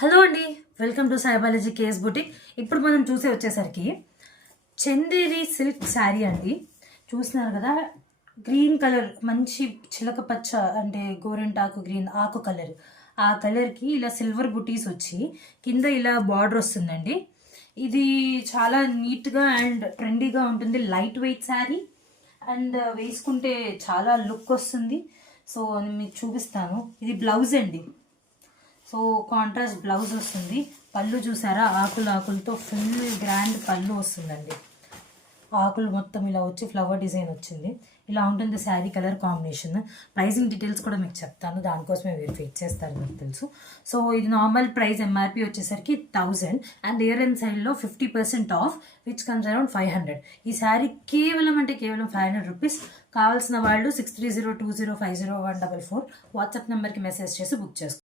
Hello అండి, welcome to Sai Balaji KS boutique. ఇప్పుడు మనం వచ్చేసరికి చందేరి సిల్క్ శారీ అండి. చూస్తున్నారు కదా, గ్రీన్ కలర్, మంచి చిలక పచ్చ అంటే గోరింటాకు గ్రీన్ ఆకు కలర్. ఆ కలర్కి ఇలా సిల్వర్ బుటీస్ వచ్చి కింద ఇలా బార్డర్ వస్తుందండి. ఇది చాలా నీట్గా అండ్ ట్రెండీగా ఉంటుంది. లైట్ వెయిట్ శారీ అండ్ వేసుకుంటే చాలా లుక్ వస్తుంది. సో మీకు చూపిస్తాను. ఇది బ్లౌజ్ అండి. సో కాంట్రాస్ట్ బ్లౌజ్ వస్తుంది. పళ్ళు చూసారా, ఆకులతో ఫుల్ గ్రాండ్ పళ్ళు వస్తుందండి. ఆకులు మొత్తం ఇలా వచ్చి ఫ్లవర్ డిజైన్ వచ్చింది. ఇలా ఉంటుంది sari colour combination. Pricing details కూడా మీకు చెప్తాను, దానికోసమే మీరు వెయిట్ చేస్తారు, మీకు తెలుసు. సో ఇది నార్మల్ ప్రైస్ ఎంఆర్పి వచ్చేసరికి 1000 అండ్ ఇయర్ అండ్ సైడ్లో 50% ఆఫ్, విచ్ కమ్స్ అరౌండ్ 500. ఈ శారీ కేవలం 500 రూపీస్. కావాల్సిన వాళ్ళు 6302050144 వాట్సాప్ నెంబర్కి మెసేజ్ చేసి బుక్ చేసుకోండి.